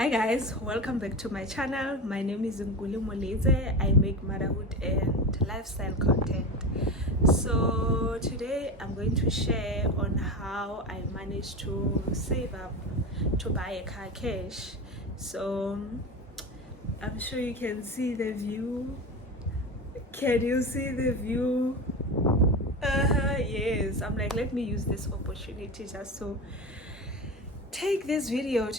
Hi guys, welcome back to my channel. My name is Nguli Moleze. I make motherhood and lifestyle content. So today I'm going to share on how I managed to save up to buy a car cash. So I'm sure you can see the view. Can you see the view? Yes, I'm like, let me use this opportunity just to take this video.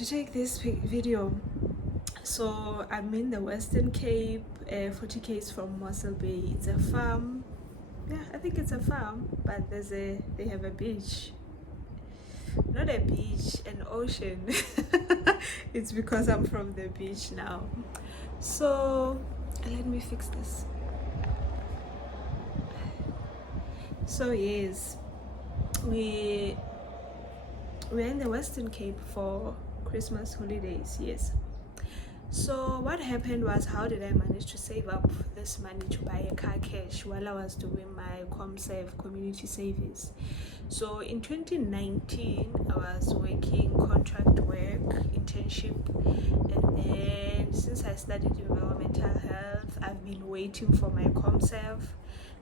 So I'm in the Western Cape, 40 km from Mossel Bay. It's a farm. Yeah, I think it's a farm, but they have a beach. Not a beach, an ocean. It's because I'm from the beach now. So let me fix this. So yes, we're in the Western Cape for Christmas holidays. Yes. So what happened was, how did I manage to save up this money to buy a car cash while I was doing my ComServe community service? So in 2019, I was working contract work, internship, and then since I studied environmental health, I've been waiting for my ComServe.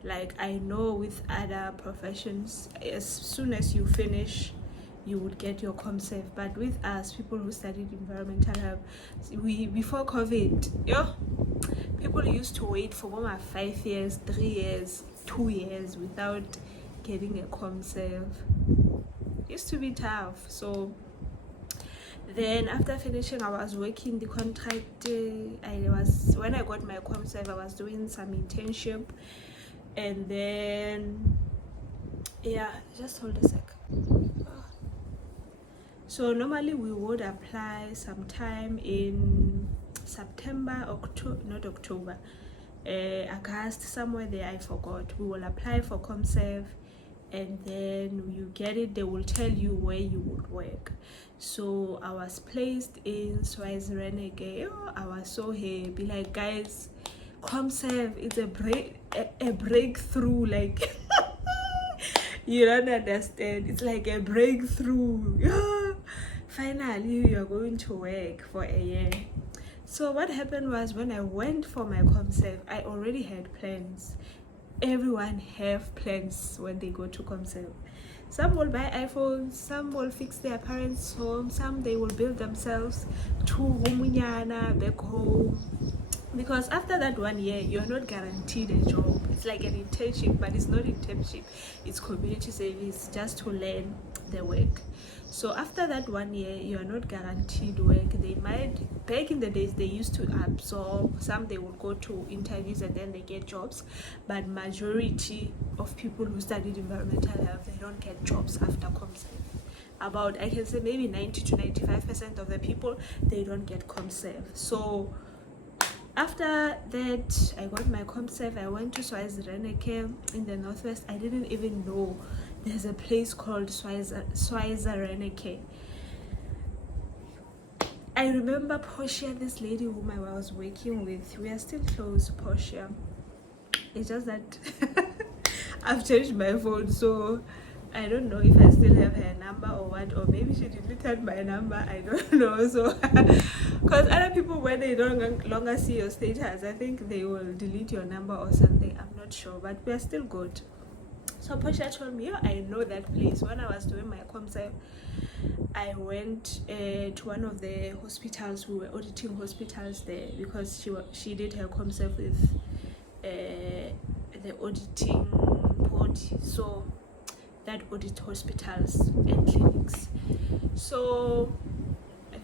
Like, I know with other professions, as soon as you finish, you would get your ComServe, but with us, people who studied environmental health, before COVID, people used to wait for more 5 years, 3 years, 2 years without getting a ComServe. It used to be tough. So then after finishing, I was working the contract. When I got my ComServe, I was doing some internship, and then just hold a sec. So normally we would apply sometime in September, August, somewhere there, I forgot. We will apply for ComServe, and then you get it. They will tell you where you would work. So I was placed in Schweiz-Reneke. I was so happy. Like, guys, ComServe is a breakthrough. Like, you don't understand. It's like a breakthrough. Finally, you're going to work for a year. So what happened was, when I went for my ComServe, I already had plans. Everyone have plans when they go to ComServe. Some will buy iPhones, some will fix their parents' home, some they will build themselves 2 room back home. Because after that 1 year, you're not guaranteed a job. It's like an internship, but it's not internship. It's community service, just to learn the work. So after that 1 year, you're not guaranteed work. They might, back in the days, they used to absorb. Some they would go to interviews and then they get jobs. But majority of people who studied environmental health, they don't get jobs after ComServe. About, I can say, maybe 90 to 95% of the people, they don't get ComServe. So after that, I got my ComServe. I went to Schweiz-Reneke in the northwest. I didn't even know there's a place called Schweiz-Reneke. I remember Portia, this lady whom I was working with. We are still close, Portia. It's just that I've changed my phone, so I don't know if I still have her number or what, or maybe she deleted my number. I don't know. So because other people, when they don't longer see your status, I think they will delete your number or something. I'm not sure, but we're still good. So Portia told me, I know that place. When I was doing my ComServe, I went to one of the hospitals. We were auditing hospitals there because she did her ComServe with the auditing body. So that audit hospitals and clinics. So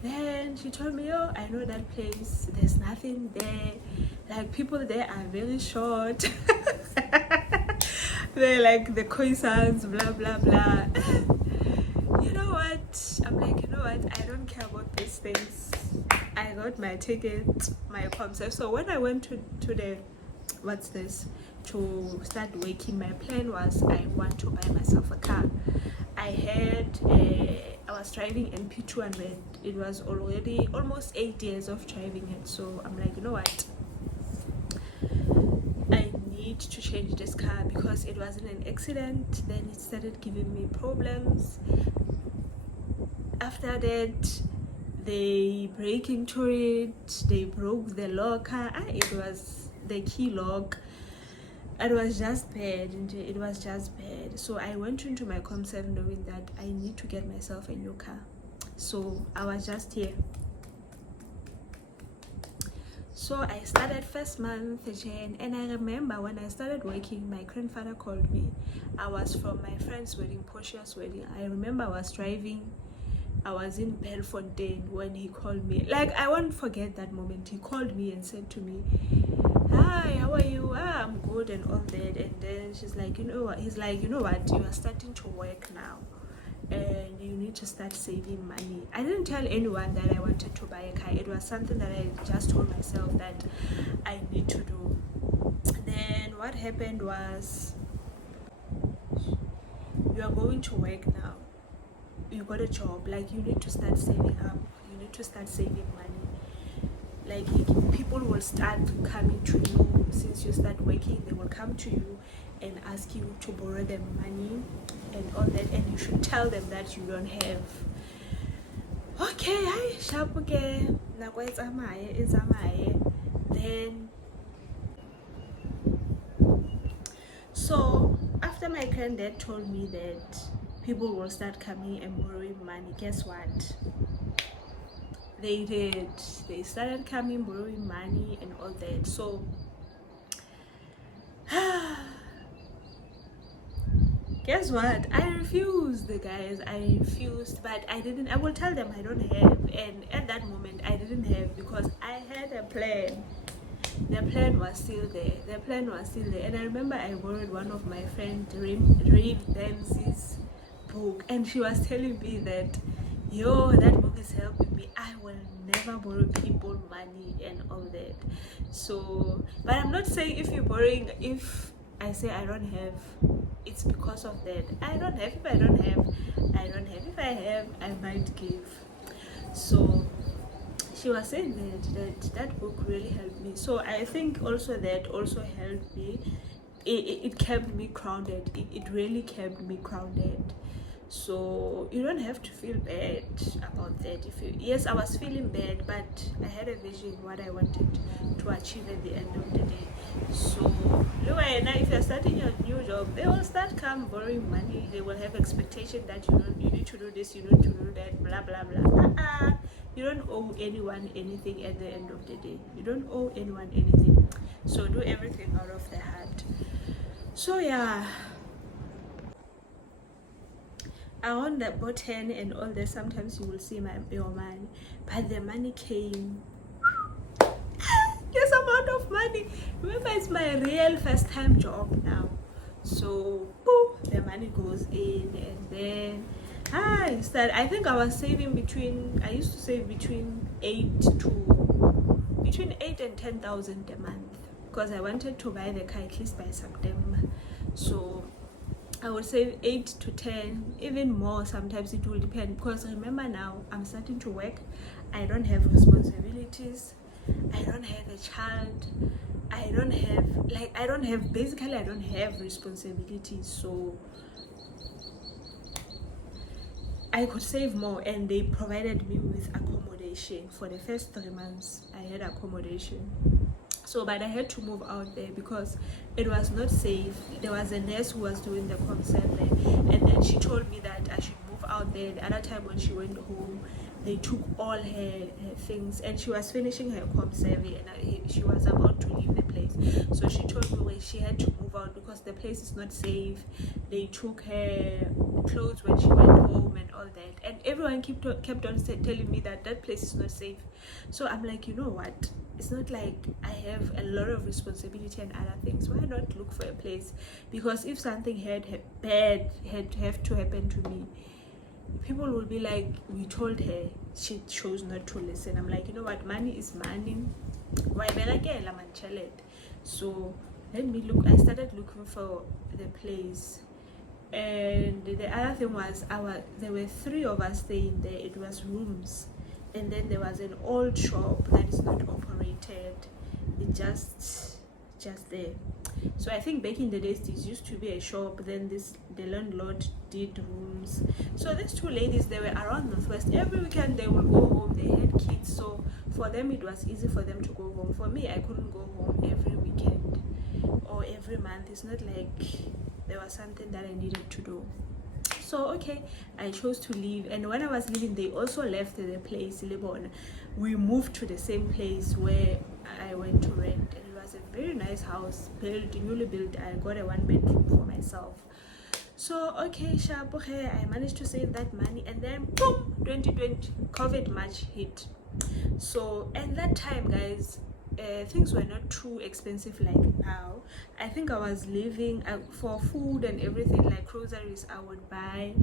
then she told me, I know that place. There's nothing there. Like, people there are very short. They're like the Khoisans, blah blah blah. You know what? I'm like, you know what? I don't care about these things. I got my ticket, my ComServe. So when I went to the to start working, my plan was, I want to buy myself a car. I was driving NP200. It was already almost 8 years of driving it. So I'm like, you know what? I need to change this car because it was in an accident. Then it started giving me problems. After that, they break into it, they broke the locker. It was the key lock. It was just bad. It was just bad. So I went into my concept knowing that I need to get myself a new car. So I was just here. So I started first month Jan, and I remember when I started working, my grandfather called me. I was from my friend's wedding, Portia's wedding. I remember I was driving. I was in Bellefontaine when he called me. Like, I won't forget that moment. He called me and said to me, "Hi, how are you?" I'm good and all that. And then she's like, you know what? He's like, you know what? You are starting to work now, and you need to start saving money. I didn't tell anyone that I wanted to buy a car. It was something that I just told myself that I need to do. Then what happened was, you are going to work now. You got a job. Like, you need to start saving up. You need to start saving money. Like, people will start coming to you since you start working. They will come to you and ask you to borrow them money and all that, and you should tell them that you don't have. Okay, hi, sharp, okay. Then, so after my granddad told me that people will start coming and borrowing money, guess what? They did. They started coming, borrowing money and all that. So guess what? I refused, the guys. I refused, but I will tell them I don't have. And at that moment, I didn't have because I had a plan. The plan was still there. And I remember I borrowed one of my friends, Reeve Dempsey's book, and she was telling me that, yo, that book is helping me. I will never borrow people money and all that. So, but I'm not saying if you're borrowing, if I say I don't have, it's because of that. I don't have. If I don't have, I don't have. If I have, I might give. So she was saying that book really helped me. So I think also that also helped me. It kept me grounded. It really kept me grounded. So you don't have to feel bad about that. Yes, I was feeling bad, but I had a vision what I wanted to achieve at the end of the day. So now if you're starting your new job, they will start borrowing money. They will have expectation that you need to do this, you need to do that, blah blah blah. You don't owe anyone anything at the end of the day. You don't owe anyone anything. So do everything out of the heart. So yeah, around the button and all that, sometimes you will see your money, but the money came. This amount of money. Remember, it's my real first time job now. So boom, the money goes in, and then I think I was saving I used to save between 8 and 10,000 a month, because I wanted to buy the car at least by September. So I would save 8 to 10, even more. Sometimes it will depend, because remember now I'm starting to work. I don't have responsibilities. I don't have a child. I don't have responsibilities. So I could save more, and they provided me with accommodation for the first 3 months. I had accommodation. So, but I had to move out there because it was not safe. There was a nurse who was doing the concept there, and then she told me that I should move out there. The other time when she went home, they took all her things, and she was finishing her com survey, and she was about to leave the place. So she told me when she had to move out because the place is not safe. They took her clothes when she went home and all that, and everyone kept on telling me that place is not safe. So I'm like, you know what? It's not like I have a lot of responsibility and other things. Why not look for a place? Because if something bad have to happen to me, people will be like, we told her, she chose not to listen. I'm like, you know what? Money is money. Why So let me look. I started looking for the place. And the other thing was, there were 3 of us staying there. It was rooms. And then there was an old shop that is not operated. It just just there. So I think back in the days this used to be a shop, then the landlord did rooms. So these two ladies, they were around Northwest. Every weekend they would go home. They had kids, so for them it was easy for them to go home. For me, I couldn't go home every weekend or every month. It's not like there was something that I needed to do. So okay, I chose to leave, and when I was leaving, they also left the place. We moved to the same place where I went to rent, and it was a very nice house, newly built. I got a 1-bedroom for myself. So okay, sharp, okay, I managed to save that money, and then boom, 2020 COVID March hit. So at that time, guys, things were not too expensive like now. I think I was living for food and everything, like groceries I would buy.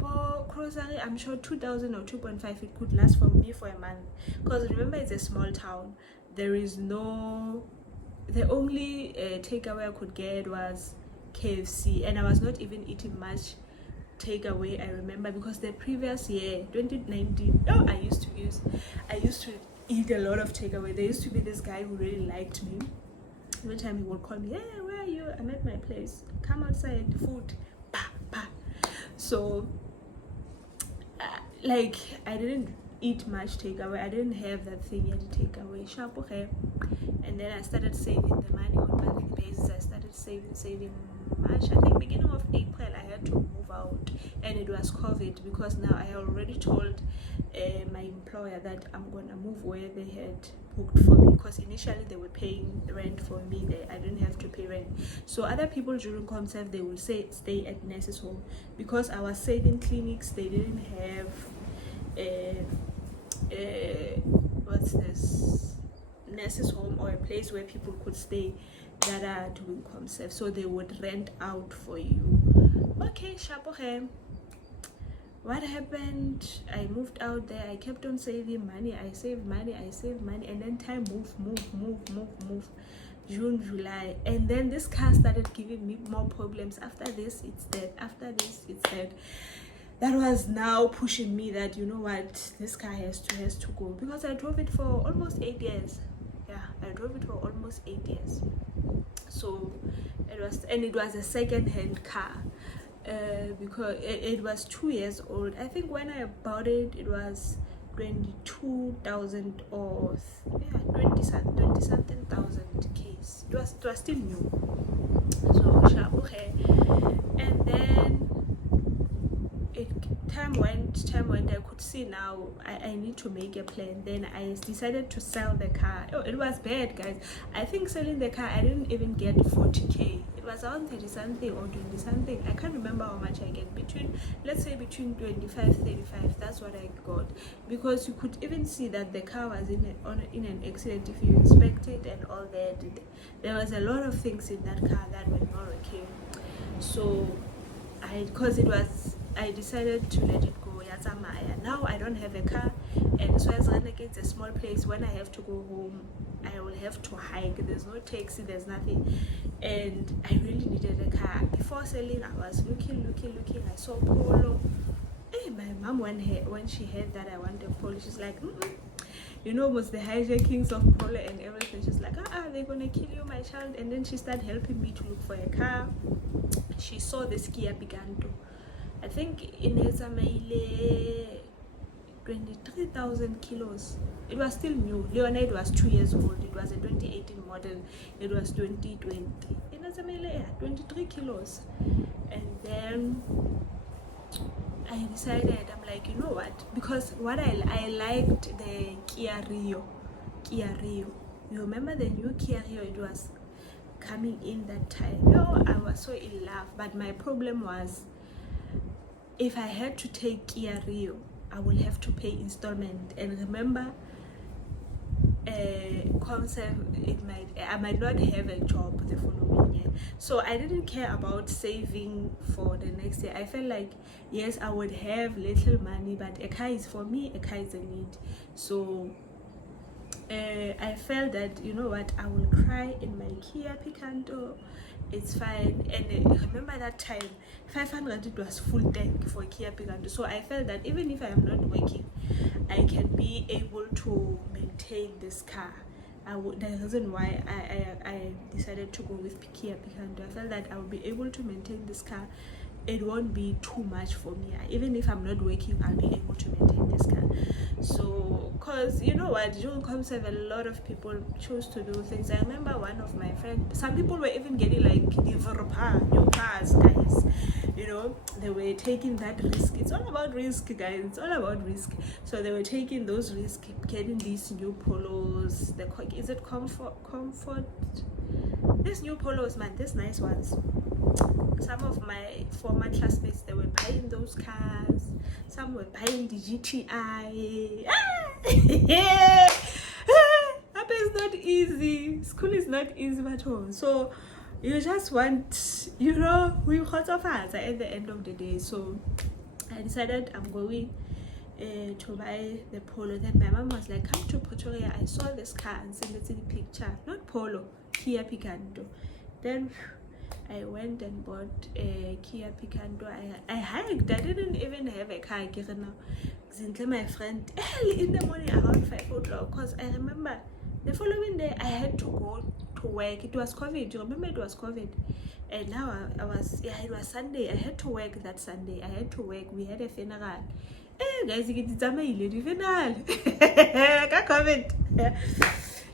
For grocery, I'm sure 2,000 or 2.5 it could last for me for a month, because remember, it's a small town. There is no, the only takeaway I could get was KFC, and I was not even eating much takeaway, I remember, because the previous year, 2019, I used to eat a lot of takeaway. There used to be this guy who really liked me. Every time he would call me, hey, where are you? I'm at my place, come outside, food, bah, bah. So like, I didn't eat much takeaway. I didn't have that thing yet, takeaway, sharp, okay. And then I started saving the money on monthly basis. I started saving March, I think beginning of April, I had to move out, and it was COVID, because now I already told my employer that I'm gonna move where they had booked for me, because initially they were paying rent for me. I didn't have to pay rent. So other people during ComServe, they will say stay at nurses home, because I was saving clinics. They didn't have what's this, nurses home, or a place where people could stay that are doing ComServe, so they would rent out for you. Okay, sharp, okay. What happened? I moved out there. I kept on saving money. I saved money, and then time move. June, July, and then this car started giving me more problems. After this, it's dead. After this, it's dead. That was now pushing me that, you know what, this car has to go, because I drove it for almost 8 years. Yeah, I drove it for almost 8 years. So it was a second-hand car, because it was 2 years old. I think when I bought it, it was 22,000 or 20 something thousand case. It was still new. So sharp, okay. And then time went. I could see now I need to make a plan. Then I decided to sell the car. It was bad, guys. I think selling the car, I didn't even get 40k. It was around 30 something or 20 something. I can't remember how much I get. Let's say between 25 35, that's what I got, because you could even see that the car was in an accident. If you inspect it and all that, there was a lot of things in that car that were not okay. So I decided to let it go. Now I don't have a car, and so as it's a small place. When I have to go home, I will have to hike. There's no taxi, there's nothing, and I really needed a car. Before selling, I was looking. I saw Polo. Hey, my mom, when she heard that I wanted Polo, she's like, you know, was the hijackings of Polo and everything. She's like, they're gonna kill you, my child. And then she started helping me to look for a car. She saw this Kia Picanto. I think in Ezamaile, 23,000 kilos. It was still new. Leonid was 2 years old. It was a 2018 model. It was 2020. In Ezamaile, 23 kilos. And then I decided, I'm like, you know what? Because what I liked the Kia Rio. You remember the new Kia Rio? It was coming in that time. I was so in love. But my problem was, if I had to take Kia Rio, I will have to pay installment. And remember, ComServe, I might not have a job the following year. So I didn't care about saving for the next year. I felt like, yes, I would have little money, but a car is, for me, a car is a need. So I felt that, you know what, I will cry in my Kia Picanto. It's fine. And remember that time, 500, it was full tank for Kia Picanto. So I felt that even if I am not working, I can be able to maintain this car. the reason why I decided to go with Kia Picanto, I felt that I would be able to maintain this car. It won't be too much for me. Even if I'm not working, I'll be able to maintain this car. So, cause you know what, during Comserve, a lot of people chose to do things. I remember one of my friends, some people were even getting like new cars, guys. You know, they were taking that risk. It's all about risk, guys. It's all about risk. So they were taking those risks, getting these new Polos. Is it comfort? These new Polos, man, these nice ones. Some of my former classmates, they were buying those cars. Some were buying the GTI. That is not easy. School is not easy at all. So you just want, we got off at the end of the day. So I decided I'm going to buy the Polo. Then my mom was like, come to Pretoria. I saw this car and sent it in the picture. Not Polo, Kia Picanto. Then I went and bought a Kia Picanto. I hiked. I didn't even have a car. My friend early in the morning around 5 o'clock, because I remember the following day I had to go to work. It was COVID. You remember it was COVID? And now it was Sunday. I had to work that Sunday. I had to work. We had a funeral. Guys, it's a lady funeral. Can't comment.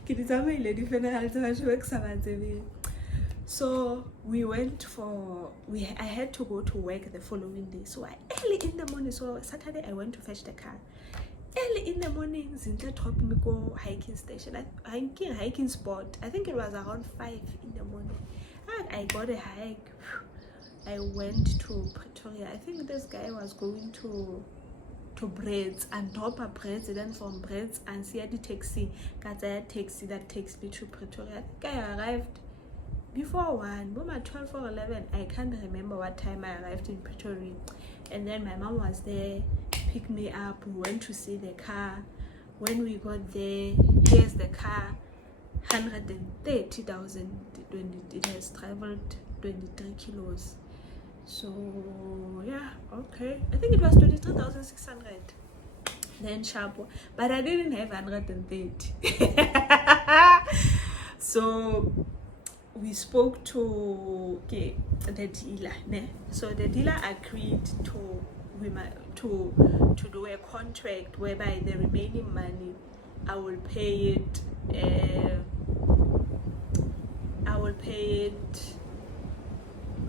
It's a lady funeral. So we went I had to go to work the following day. So early in the morning, so Saturday I went to fetch the car. Early in the morning, Zintle dropped me go hiking station. Hiking spot. I think it was around 5 in the morning. And I got a hike. I went to Pretoria. I think this guy was going to Braids and Dopa Braids, and then from Braids and see the taxi. Got a taxi that takes me to Pretoria. I think I arrived before 1, but 12 or 11, I can't remember what time I arrived in Pretoria. And then my mom was there, picked me up, we went to see the car. When we got there, here's the car, 130,000 when it has traveled 23 kilos. So yeah, okay, I think it was 23,600 then sharp, but I didn't have 130. So we spoke to the dealer, ne? So the dealer agreed to do a contract whereby the remaining money I will pay it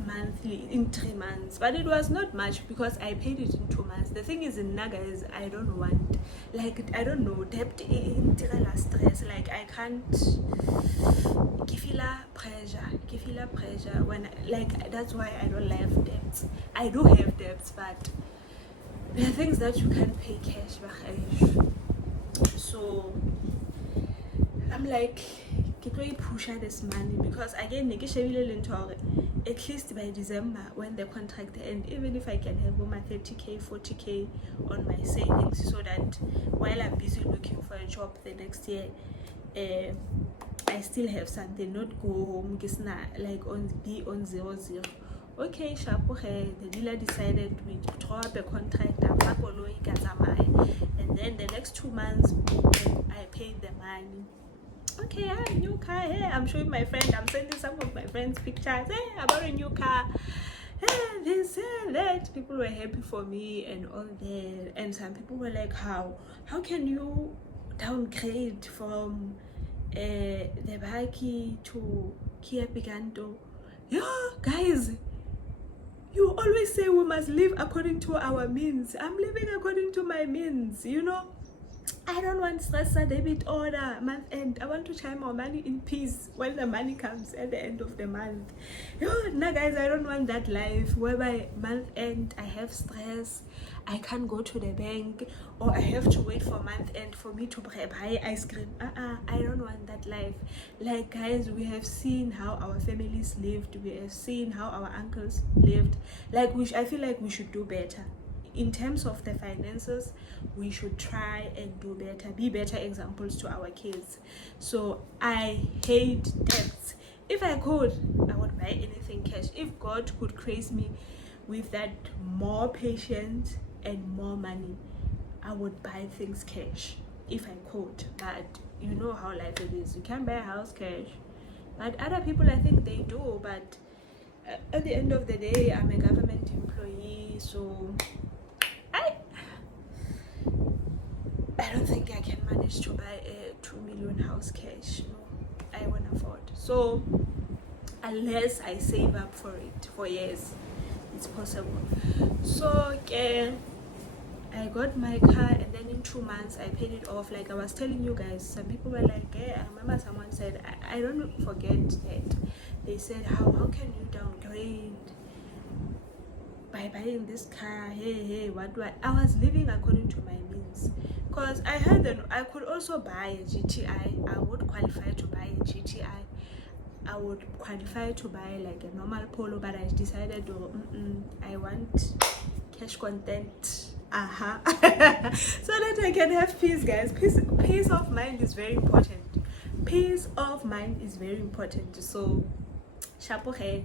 monthly in 3 months, but it was not much because I paid it in 2 months. The thing is, in Naga is I don't want, like, I don't know, debt in stress. Like, I can't give you pressure when that's why I don't have debts. I do have debts, but there are things that you can't pay cash. So I'm like, can push this money, because again, at least by December when the contract ends, even if I can have my 30k 40k on my savings, so that while I'm busy looking for a job the next year, I still have something, not go home like be on 0-0. Okay, the dealer decided we draw up a contract, and then the next 2 months I paid the money. Okay, I have a new car. Hey, I'm showing my friend. I'm sending some of my friends pictures. Hey, I bought a new car. Hey, this, that. People were happy for me and all that. And some people were like, how can you downgrade from the Baki to Kia Picanto? Yeah, guys, you always say we must live according to our means. I'm living according to my means, I don't want stress a debit order month end. I want to share more money in peace when the money comes at the end of the month. Now guys, I don't want that life whereby month end I have stress, I can't go to the bank, or I have to wait for month end for me to buy ice cream. I don't want that life. Like, guys, we have seen how our families lived, we have seen how our uncles lived. Like, I feel like we should do better. In terms of the finances, we should try and do better, be better examples to our kids. So I hate debts. If I could, I would buy anything cash. If God could grace me with that more patience and more money, I would buy things cash. if I could, but you know how life it is. You can't buy a house cash, but other people, I think they do. But at the end of the day, I'm a government employee, so I don't think I can manage to buy a 2 million house cash. No, I won't afford. So unless I save up for it for years, it's possible. So I got my car, and then in 2 months I paid it off. Like I was telling you guys, some people were like, I remember someone said, I don't forget that. They said, how can you downgrade by buying this car? Hey, what? I was living according to my means, because I heard that I could also buy a GTI. I would qualify to buy a GTI. I would qualify to buy like a normal Polo, but I decided, I want cash content. So that I can have peace, guys. Peace of mind is very important. Peace of mind is very important. So shapohe,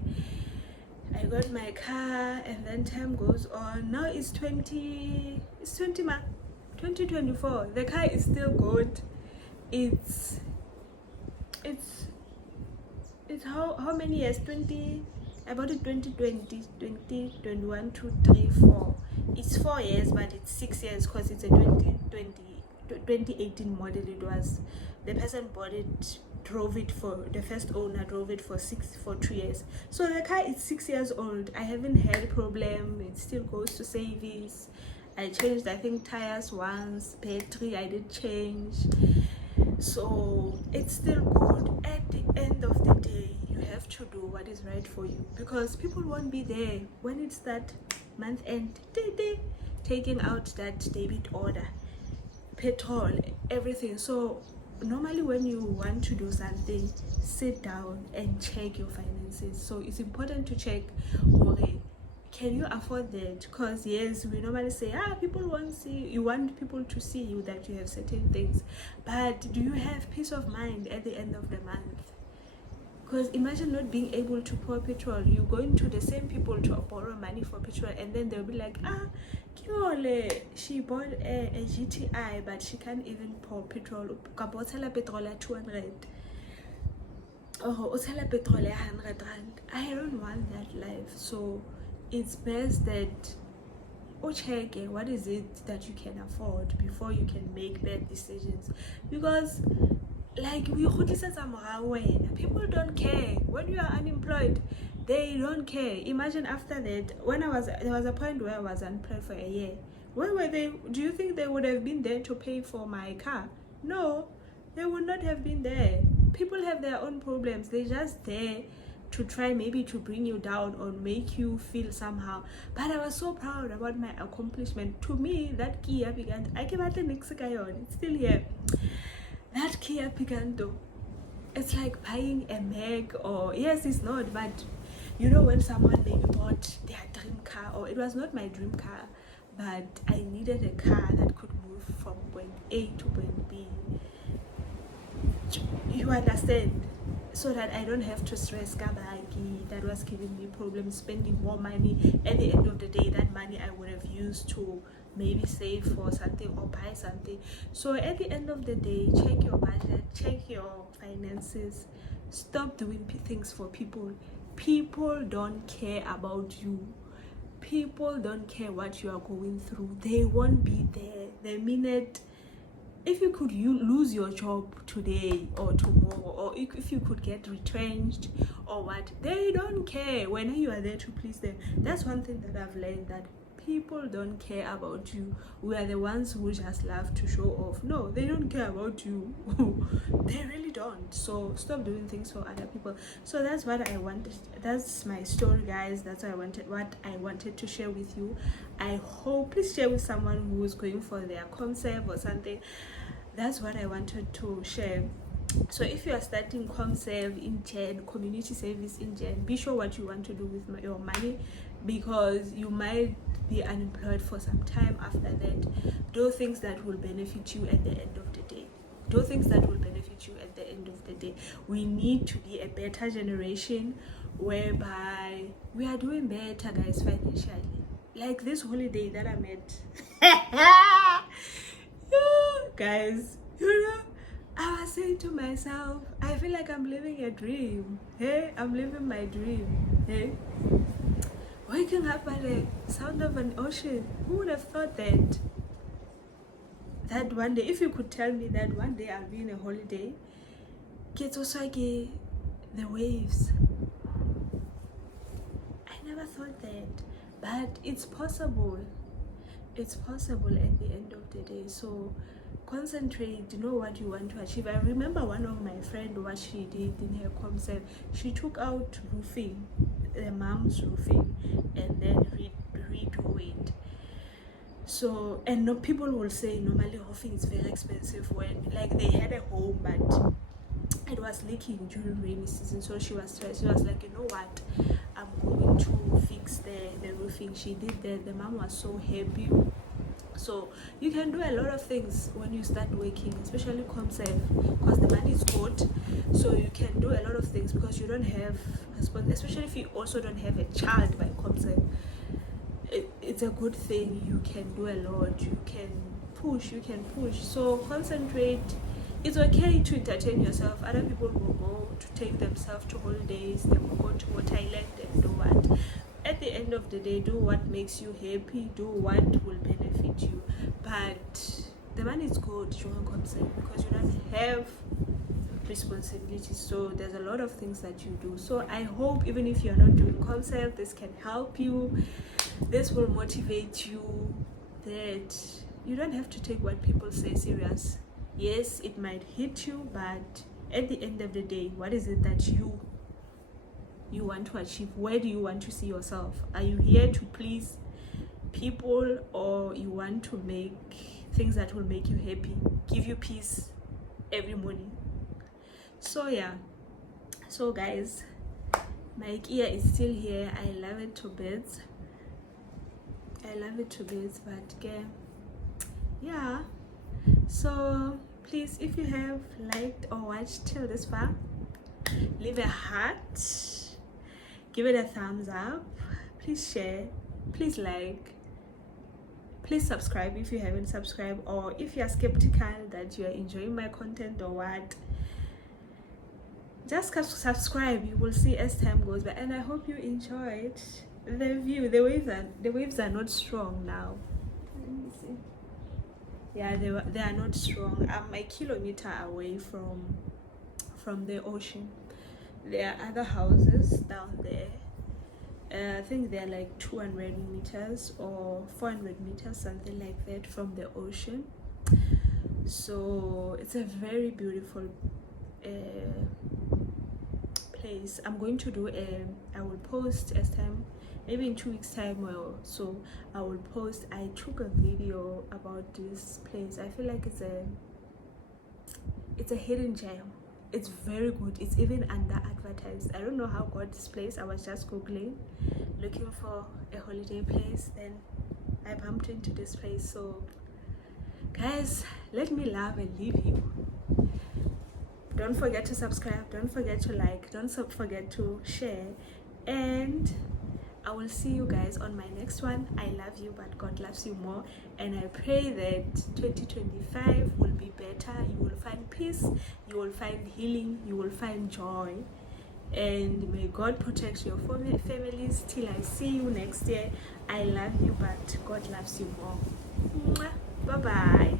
I got my car, and then time goes on. Now it's 2024. The car is still good. It's how many years? 20. I bought it 2020, 2021, 2, 3, 4. It's 4 years, but it's 6 years because it's a 2018 model. It was, the person bought it, drove it for, the first owner drove it for 2 years. So the car is 6 years old. I haven't had a problem. It still goes to service. I changed, I think, tires once. Battery I did change. So it's still good. At the end of the day, you have to do what is right for you, because people won't be there when it's that month end, taking out that debit order, petrol, everything. So normally when you want to do something, sit down and check your finances. So it's important to check, okay, can you afford that? Because yes, we normally say, people won't see you, want people to see you that you have certain things, but do you have peace of mind at the end of the month? Because imagine not being able to pour petrol. You're going to the same people to borrow money for petrol, and then they'll be like, she bought a GTI, but she can't even pour petrol. Petrol at 200. Oh, petrol at 100 rand. I don't want that life. So it's best that check what is it that you can afford before you can make bad decisions, because like people don't care when you are unemployed. They don't care. Imagine after that, there was a point where I was unemployed for a year. Where were they? Do you think they would have been there to pay for my car? No, they would not have been there. People have their own problems. They're just there to try maybe to bring you down or make you feel somehow. But I was so proud about my accomplishment. To me, that Kia Picanto, I came at the next guy on, it's still here. That Kia Picanto, it's like buying a Mac, or yes, it's not, but you know, when someone maybe bought their dream car, or it was not my dream car, but I needed a car that could move from point A to point B. You understand? So that I don't have to stress Kabaki that was giving me problems, spending more money. At the end of the day, that money I would have used to maybe save for something or buy something. So at the end of the day, check your budget, check your finances, stop doing things for people. People don't care about you. People don't care what you are going through. They won't be there the minute. If you could lose your job today or tomorrow, or if you could get retrenched or what, they don't care when you are there to please them. That's one thing that I've learned, that people don't care about you. We are the ones who just love to show off. No, they don't care about you. They really don't. So stop doing things for other people. So that's what I wanted. That's my story, guys. That's what I wanted to share with you. I hope, please share with someone who is going for their ComServe or something. That's what I wanted to share. So if you are starting ComServe in Jan, community service in Jan, be sure what you want to do with your money, because you might be unemployed for some time after that. Do things that will benefit you at the end of the day. Do things that will benefit you at the end of the day. We need to be a better generation, whereby we are doing better, guys, financially. Like this holiday that I met. Guys, I was saying to myself, I feel like I'm living a dream. Hey, I'm living my dream. Hey, waking up at the sound of an ocean. Who would have thought that? That one day, if you could tell me that one day I'll be in a holiday, kids also like the waves. I never thought that, but it's possible. It's possible at the end of the day. So concentrate, know what you want to achieve. I remember one of my friend, what she did in her concept, she took out roofing, the mom's roofing, and then redo it. So, and no, people will say normally roofing is very expensive, when like they had a home but it was leaking during rainy season. So she was like, you know what, I'm going to fix the roofing. She did that. The mom was so happy. So you can do a lot of things when you start working, especially ComServe, because the money is good. So you can do a lot of things because you don't have especially if you also don't have a child by ComServe. It's a good thing. You can do a lot. You can push. So concentrate. It's okay to entertain yourself. Other people will go to take themselves to holidays. They will go to Thailand and do what. At the end of the day, do what makes you happy. Do what will benefit you. But the money is good during ComServe because you don't have responsibilities. So there's a lot of things that you do. So I hope even if you're not doing ComServe, this can help you. This will motivate you that you don't have to take what people say serious. Yes, it might hit you, but at the end of the day, what is it that you want to achieve? Where do you want to see yourself? Are you here to please people, or you want to make things that will make you happy, give you peace every morning? So yeah, so guys, my IKEA is still here. I love it to bits. But yeah, so please, if you have liked or watched till this far, leave a heart, give it a thumbs up, please share, please like, please subscribe if you haven't subscribed, or if you're skeptical that you're enjoying my content or what, just subscribe. You will see as time goes by, and I hope you enjoyed the view. The waves are not strong now. Let me see. Yeah, they are not strong. I'm a kilometer away from the ocean. There are other houses down there. I think they're like 200 meters or 400 meters, something like that, from the ocean. So it's a very beautiful place. I'm going to do I will post as time, maybe in 2 weeks time or so, I will post. I took a video about this place. I feel like it's a hidden gem. It's very good. It's even under advertised. I don't know how I got this place. I was just googling, looking for a holiday place, then I bumped into this place. So guys, let me love and leave you. Don't forget to subscribe, don't forget to like, don't forget to share, and I will see you guys on my next one. I love you, but God loves you more, and I pray that 2025 will be better. You will find peace, you will find healing, you will find joy, and may God protect your families till I see you next year. I love you, but God loves you more. Bye bye.